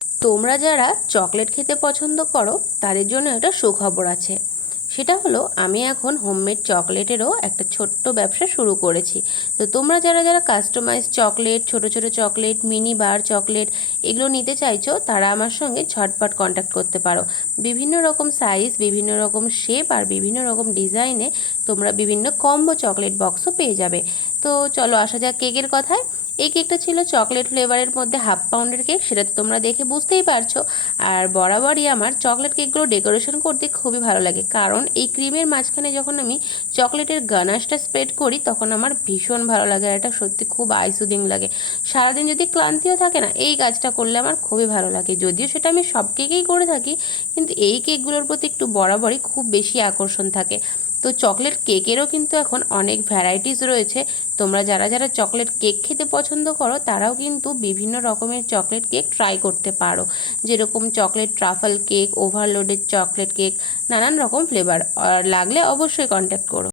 তোমরা যারা চকলেট খেতে পছন্দ করো তাদের জন্য একটা সুখবর আছে। সেটা হলো আমি এখন হোমমেড চকলেটেরও একটা ছোট্ট ব্যবসা শুরু করেছি। তো তোমরা যারা যারা কাস্টমাইজ চকলেট, ছোট ছোট চকলেট, মিনি বার চকলেট এগুলো নিতে চাইছো, তারা আমার সঙ্গে ঝটপট কন্ট্যাক্ট করতে পারো। বিভিন্ন রকম সাইজ, বিভিন্ন রকম শেপ আর বিভিন্ন রকম ডিজাইনে তোমরা বিভিন্ন কম্বো চকলেট বক্সও পেয়ে যাবে। তো চলো আসা যাক কেকের কথায়। এই কেকটা ছিল চকলেট ফ্লেভারের মধ্যে হাফ পাউন্ডের কেক, সেটা তো তোমরা দেখে বুঝতেই পারছো। আর বরাবরই আমার চকলেট কেকগুলো ডেকোরেশন করতে খুবই ভালো লাগে, কারণ এই ক্রিমের মাঝখানে যখন আমি চকলেটের গানাশটা স্প্রেড করি তখন আমার ভীষণ ভালো লাগে। আর এটা সত্যি খুব আইসুদিং লাগে। সারাদিন যদি ক্লান্তিও থাকে না, এই কাজটা করলে আমার খুবই ভালো লাগে। যদিও সেটা আমি সব কেকেই করে থাকি, কিন্তু এই কেকগুলোর প্রতি একটু বরাবরই খুব বেশি আকর্ষণ থাকে। তো চকলেট কেকেরও কিন্তু এখন অনেক ভ্যারাইটিস রয়েছে। তোমরা যারা যারা চকলেট কেক খেতে পছন্দ করো তারাও কিন্তু বিভিন্ন রকমের চকলেট কেক ট্রাই করতে পারো, যেরকম chocolate ট্রাফল cake, overloaded chocolate cake, নানান রকম ফ্লেভার। আর লাগলে অবশ্যই কন্ট্যাক্ট করো।